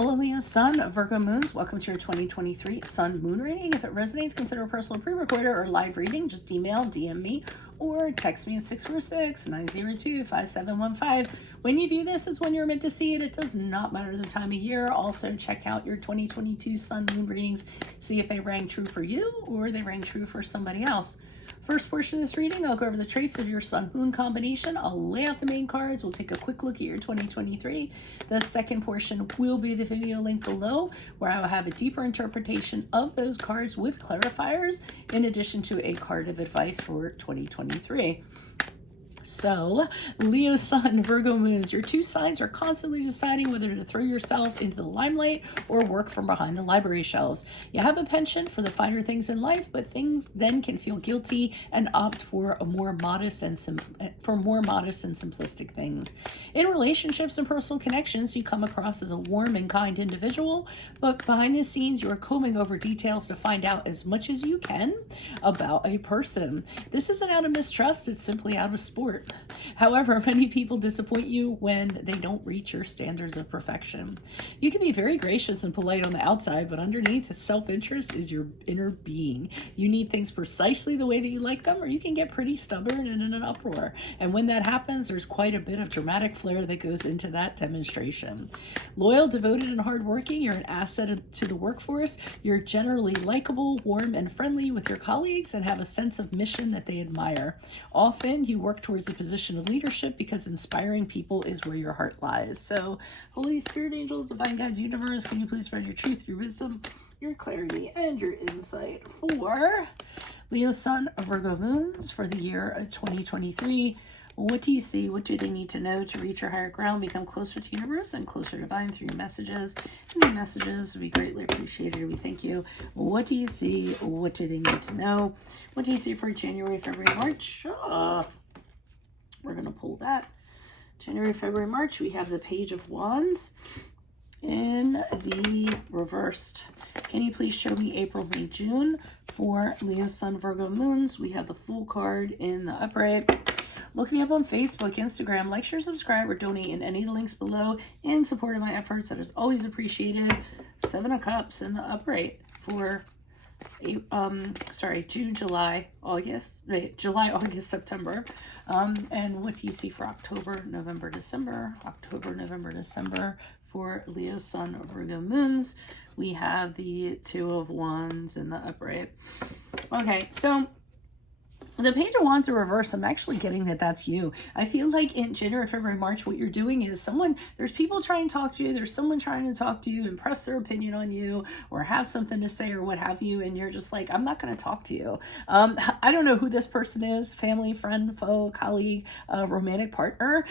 Hola Leo Sun, Virgo Moons, welcome to your 2023 Sun Moon reading. If it resonates, consider a personal pre-recorder or live reading. Just email, DM me, or text me at 646-902-5715. When you view this is when you're meant to see it. It does not matter the time of year. Also, check out your 2022 Sun Moon readings. See if they rang true for you or they rang true for somebody else. First portion of this reading, I'll go over the traits of your Sun-Moon combination. I'll lay out the main cards. We'll take a quick look at your 2023. The second portion will be the Vimeo link below, where I will have a deeper interpretation of those cards with clarifiers, in addition to a card of advice for 2023. So, Leo Sun, Virgo Moons, your two signs are constantly deciding whether to throw yourself into the limelight or work from behind the library shelves. You have a penchant for the finer things in life, but things then can feel guilty and opt for a more modest and simplistic things. In relationships and personal connections, you come across as a warm and kind individual, but behind the scenes, you are combing over details to find out as much as you can about a person. This isn't out of mistrust, it's simply out of sport. However, many people disappoint you when they don't reach your standards of perfection. You can be very gracious and polite on the outside, but underneath, self-interest is your inner being. You need things precisely the way that you like them, or you can get pretty stubborn and in an uproar. And when that happens, there's quite a bit of dramatic flair that goes into that demonstration. Loyal, devoted, and hardworking, you're an asset to the workforce. You're generally likable, warm, and friendly with your colleagues and have a sense of mission that they admire. Often, you work towards a position of leadership because inspiring people is where your heart lies. So, Holy Spirit, angels, divine guides, universe, can you please spread your truth, your wisdom, your clarity, and your insight for Leo Sun, Virgo Moons for the year of 2023. What do you see? What do they need to know to reach your higher ground, become closer to universe and closer to divine through your messages? Any messages would be greatly appreciated. We thank you. What do you see? What do they need to know? What do you see for January, February, March? We're going to pull that. January, February, March, we have the Page of Wands in the reversed. Can you please show me April, May, June for Leo, Sun, Virgo, Moons? We have the Fool card in the upright. Look me up on Facebook, Instagram, like, share, subscribe, or donate in any of the links below in support of my efforts. That is always appreciated. Seven of Cups in the upright for June, July, August, right? July, August, September. And what do you see for October, November, December? October, November, December for Leo, Sun, Virgo, Moons. We have the Two of Wands in the upright. Okay, so the Page of Wands in reverse, I'm actually getting that that's you. I feel like in January, February, March, what you're doing is there's people trying to talk to you, there's someone trying to talk to you, impress their opinion on you, or have something to say, or what have you, and you're just like, I'm not going to talk to you. I don't know who this person is, family, friend, foe, colleague, romantic partner,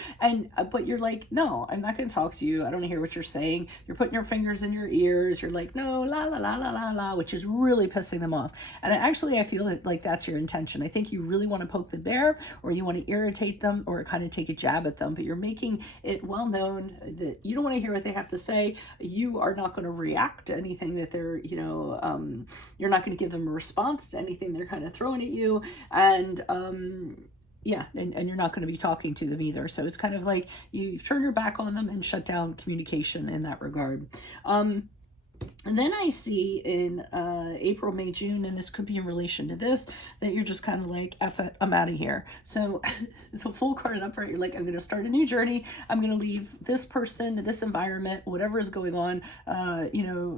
but you're like, no, I'm not going to talk to you. I don't hear what you're saying. You're putting your fingers in your ears. You're like, no, la, la, la, la, la, la, which is really pissing them off. And I feel like that's your intention. I think you really want to poke the bear, or you want to irritate them, or kind of take a jab at them, but you're making it well known that you don't want to hear what they have to say. You are not going to react to anything that they're, you're not going to give them a response to anything they're kind of throwing at you. And, yeah, and you're not going to be talking to them either. So it's kind of like you've turned your back on them and shut down communication in that regard. And then I see in April, May, June, and this could be in relation to this, that you're just kind of like, F it, I'm out of here. So the Fool card upright, you're like, I'm going to start a new journey. I'm going to leave this person, this environment, whatever is going on,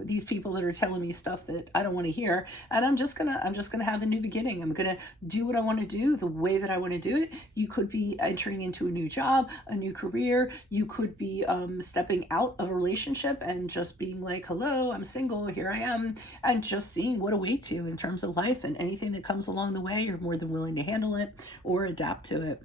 these people that are telling me stuff that I don't want to hear. And I'm just going to have a new beginning. I'm going to do what I want to do the way that I want to do it. You could be entering into a new job, a new career. You could be stepping out of a relationship and just being like, hello, I'm single, here I am, and just seeing what awaits you in terms of life, and anything that comes along the way, you're more than willing to handle it or adapt to it.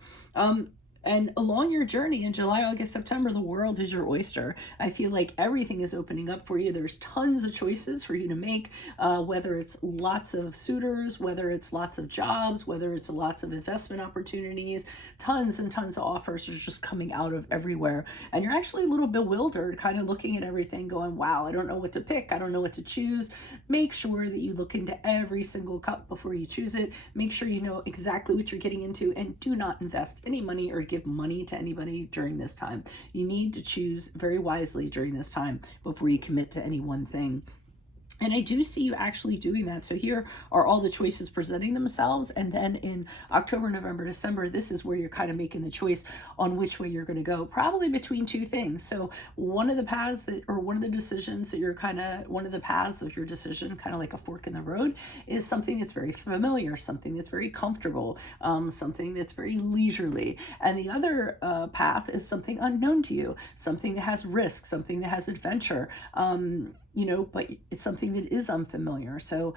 And along your journey in July, August, September, the world is your oyster. I feel like everything is opening up for you. There's tons of choices for you to make, whether it's lots of suitors, whether it's lots of jobs, whether it's lots of investment opportunities, tons and tons of offers are just coming out of everywhere. And you're actually a little bewildered, kind of looking at everything going, wow, I don't know what to pick. I don't know what to choose. Make sure that you look into every single cup before you choose it. Make sure you know exactly what you're getting into, and do not invest any money or give give money to anybody during this time. You need to choose very wisely during this time before you commit to any one thing. And I do see you actually doing that. So here are all the choices presenting themselves. And then in October, November, December, this is where you're kind of making the choice on which way you're going to go, probably between two things. So one of the paths that, or one of the decisions that you're kind of, one of the paths of your decision, kind of like a fork in the road, is something that's very familiar, something that's very comfortable, something that's very leisurely. And the other path is something unknown to you, something that has risk, something that has adventure, you know, but it's something that is unfamiliar. So,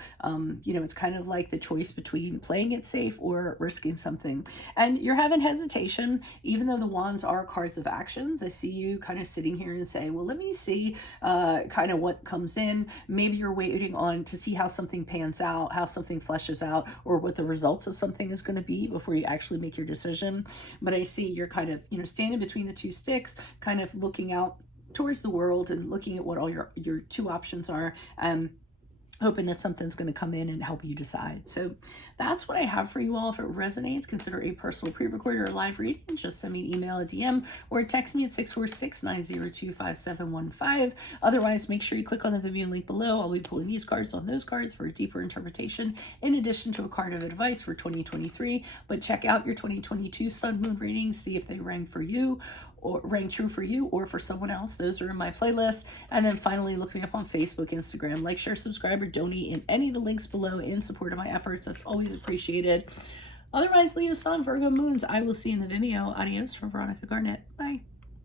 you know, it's kind of like the choice between playing it safe or risking something. And you're having hesitation, even though the wands are cards of actions. I see you kind of sitting here and say, well, let me see kind of what comes in. Maybe you're waiting on to see how something pans out, how something fleshes out, or what the results of something is going to be before you actually make your decision. But I see you're kind of, you know, standing between the two sticks, kind of looking out towards the world and looking at what all your two options are, hoping that something's going to come in and help you decide. So that's what I have for you all. If it resonates, consider a personal pre-recorded or live reading. Just send me an email, a DM, or text me at 646-902-5715. Otherwise, make sure you click on the Vimeo link below. I'll be pulling these cards on those cards for a deeper interpretation, in addition to a card of advice for 2023. But check out your 2022 Sun Moon readings, see if they rang for you, or rang true for you or for someone else. Those are in my playlist. And then finally, look me up on Facebook, Instagram. Like, share, subscribe, or donate in any of the links below in support of my efforts. That's always appreciated. Otherwise, Leo Sun, Virgo Moons, I will see you in the Vimeo. Adios from Veronica Garnet. Bye.